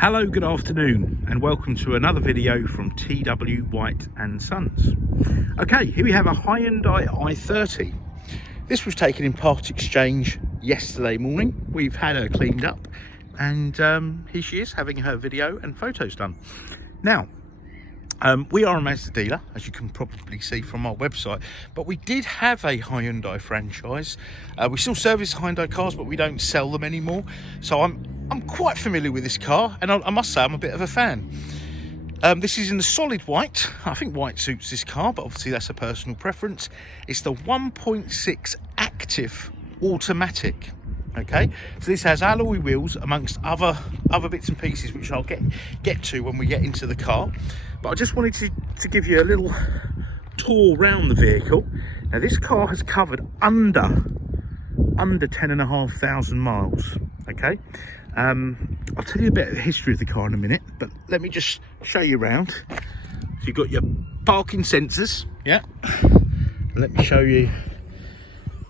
Hello, good afternoon, and welcome to another video from TW White and Sons. Okay, here we have a Hyundai i30. This was taken in part exchange yesterday morning. We've had her cleaned up, and here she is having her video and photos done. Now, we are a Mazda dealer, as you can probably see from our website, but we did have a Hyundai franchise. We still service Hyundai cars, but we don't sell them anymore. So I'm quite familiar with this car, and I must say I'm a bit of a fan. This is in the solid white. I think white suits this car, but obviously that's a personal preference. It's the 1.6 active automatic. Okay, so this has alloy wheels amongst other bits and pieces, which I'll get to when we get into the car. But I just wanted to give you a little tour around the vehicle. Now, this car has covered under 10,500 miles. Okay, I'll tell you a bit of the history of the car in a minute, but let me just show you around. So you've got your parking sensors, yeah. Let me show you.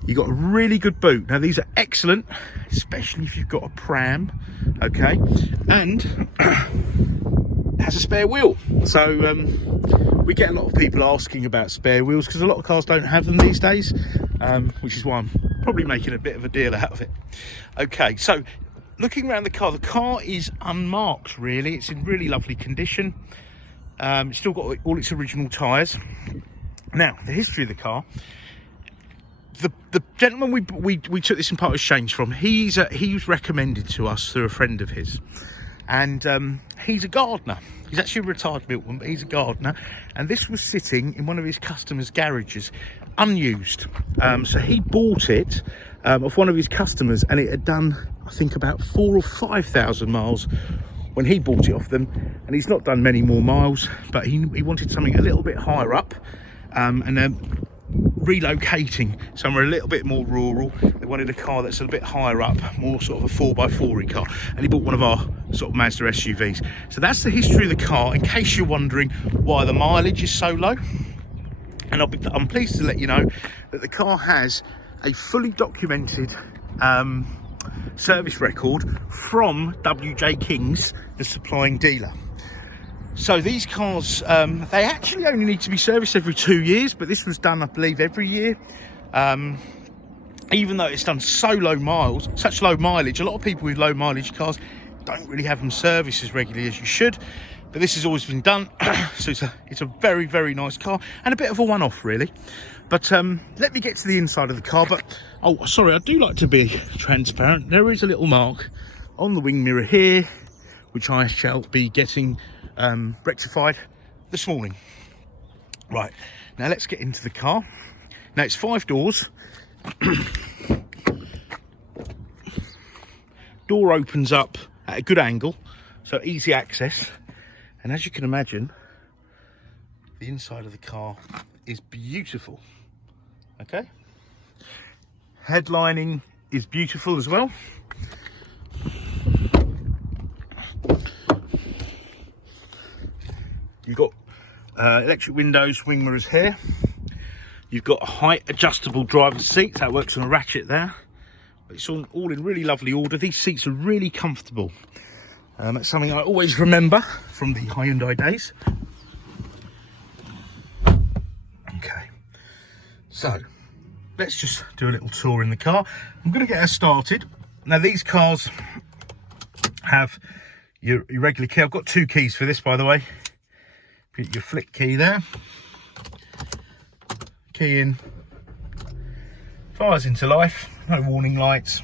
You've got a really good boot. Now, these are excellent, especially if you've got a pram, okay, and it has a spare wheel. So we get a lot of people asking about spare wheels because a lot of cars don't have them these days, which is why I'm probably making a bit of a deal out of it. Okay, so looking around the car is unmarked, really. It's in really lovely condition. It's still got all its original tyres. Now, the history of the car. The gentleman we took this in part exchange from, he was recommended to us through a friend of his, and he's a gardener. He's actually a retired milkman, but he's a gardener, and this was sitting in one of his customers' garages, unused. So he bought it off one of his customers, and it had done, I think, about 4,000 or 5,000 miles when he bought it off them, and he's not done many more miles, but he wanted something a little bit higher up, and relocating somewhere a little bit more rural. They wanted a car that's a bit higher up, more sort of a 4x4 car, and he bought one of our sort of Mazda SUVs. So that's the history of the car, in case you're wondering why the mileage is so low. And I'm pleased to let you know that the car has a fully documented service record from WJ King's, the supplying dealer. So these cars, they actually only need to be serviced every 2 years, but this was done, I believe, every year. Even though it's done such low mileage, a lot of people with low mileage cars don't really have them serviced as regularly as you should. But this has always been done, so it's a very, very nice car, and a bit of a one-off, really. But let me get to the inside of the car. But oh, sorry, I do like to be transparent. There is a little mark on the wing mirror here, which I shall be getting rectified this morning. Right, now let's get into the car. Now, it's 5 doors. Door opens up at a good angle, so easy access. And as you can imagine, the inside of the car is beautiful. Okay, headlining is beautiful as well. You've got electric windows, wing mirrors here. You've got a height adjustable driver's seat. That works on a ratchet there. But it's all in really lovely order. These seats are really comfortable. That's something I always remember from the Hyundai days. Okay, so let's just do a little tour in the car. I'm going to get her started. Now, these cars have your regular key. I've got 2 keys for this, by the way. Put your flick key there, key in, fires into life, no warning lights.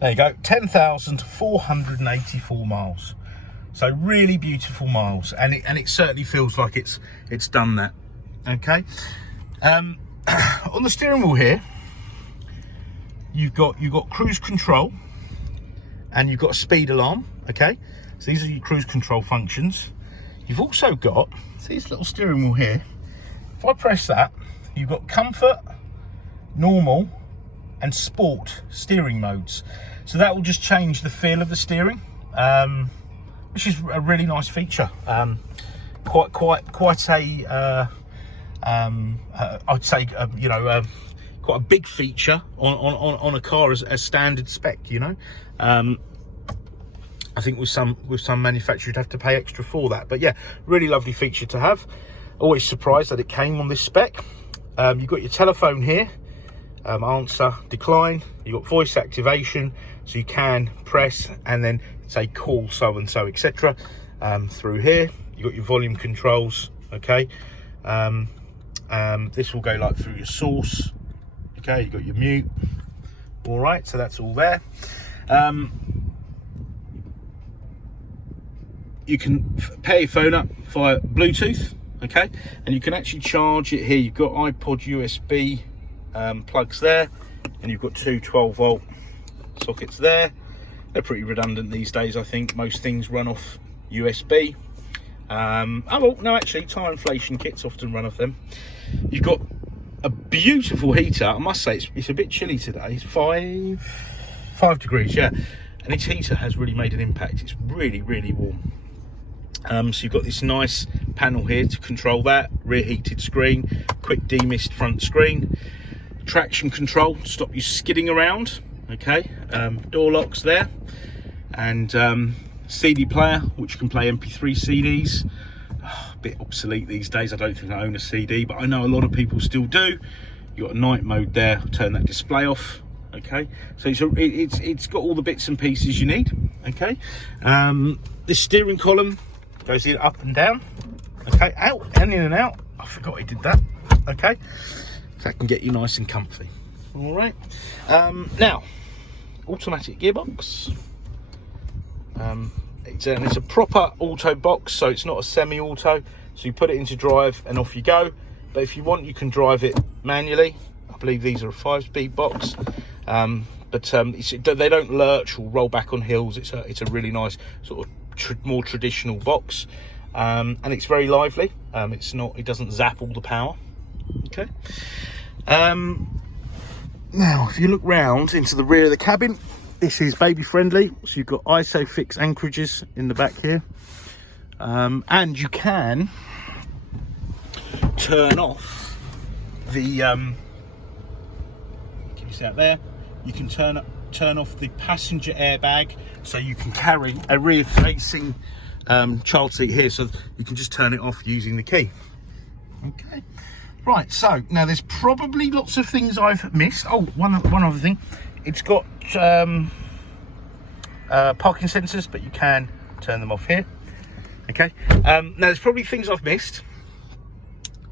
There you go, 10,484 miles. So really beautiful miles, and it certainly feels like it's done that. Okay, on the steering wheel here, you've got cruise control, and you've got a speed alarm. Okay, so these are your cruise control functions. You've also got this little steering wheel here. If I press that, you've got comfort, normal, and sport steering modes. So that will just change the feel of the steering, which is a really nice feature. Quite a I'd say quite a big feature on a car as standard spec. I think with some manufacturers you'd have to pay extra for that. But yeah, really lovely feature to have. Always surprised that it came on this spec. You've got your telephone here, answer, decline. You've got voice activation, so you can press and then say call so and so, etc. Through here. You've got your volume controls. Okay, this will go like through your source. Okay, you've got your mute. All right, so that's all there. You can pair your phone up via Bluetooth. Okay, and you can actually charge it here. You've got iPod USB plugs there, and you've got two 12-volt sockets there. They're pretty redundant these days. I think most things run off USB. Oh well, no, actually tire inflation kits often run off them. You've got a beautiful heater. I must say it's a bit chilly today. It's 5 degrees, yeah, and its heater has really made an impact. It's really warm. So you've got this nice panel here to control that, rear heated screen, quick demist front screen, traction control to stop you skidding around. Okay, door locks there, and CD player which can play MP3 CDs. A bit obsolete these days. I don't think I own a CD, but I know a lot of people still do. You've got a night mode there, turn that display off. Okay, so it's got all the bits and pieces you need. Okay, this steering column goes in up and down. Okay, out and in and out. I forgot I did that. Okay, so that can get you nice and comfy. All right, now automatic gearbox. It's a proper auto box, so it's not a semi-auto. So you put it into drive and off you go. But if you want, you can drive it manually. I believe these are a 5-speed box. They don't lurch or roll back on hills. It's a really nice sort of more traditional box, and it's very lively. It doesn't zap all the power. Okay. Now, if you look round into the rear of the cabin, this is baby friendly. So you've got ISOFIX anchorages in the back here, and you can turn off the. Can you see that there? You can turn off the passenger airbag, so you can carry a rear-facing child seat here. So you can just turn it off using the key. Okay. Right. So now there's probably lots of things I've missed. Oh, one other thing. It's got parking sensors, but you can turn them off here. Okay. Now there's probably things I've missed.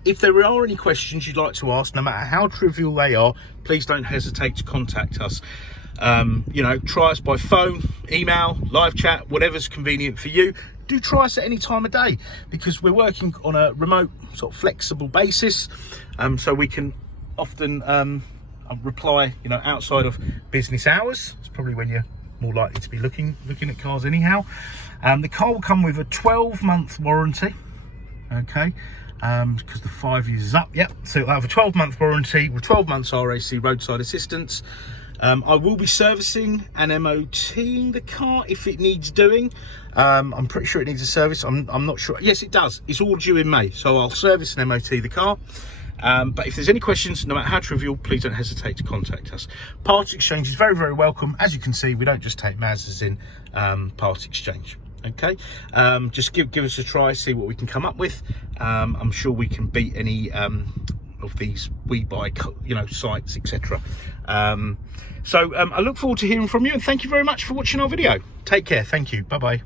If there are any questions you'd like to ask, no matter how trivial they are, please don't hesitate to contact us. Try us by phone, email, live chat, whatever's convenient for you. Do try us at any time of day, because we're working on a remote sort of flexible basis, so we can often reply outside of business hours. It's probably when you're more likely to be looking at cars anyhow. The car will come with a 12-month warranty. Okay, because the 5 years is up. Yep, so it'll have a 12-month warranty with 12 months RAC roadside assistance. I will be servicing and MOTing the car if it needs doing. I'm pretty sure it needs a service. I'm not sure. Yes, it does. It's all due in May, so I'll service and MOT the car. But if there's any questions, no matter how trivial, please don't hesitate to contact us. Part exchange is very welcome. As you can see, we don't just take Mazdas in part exchange. Okay, just give us a try, see what we can come up with. I'm sure we can beat any of these we buy sites, etc. I look forward to hearing from you, and thank you very much for watching our video. Take care. Thank you. Bye bye.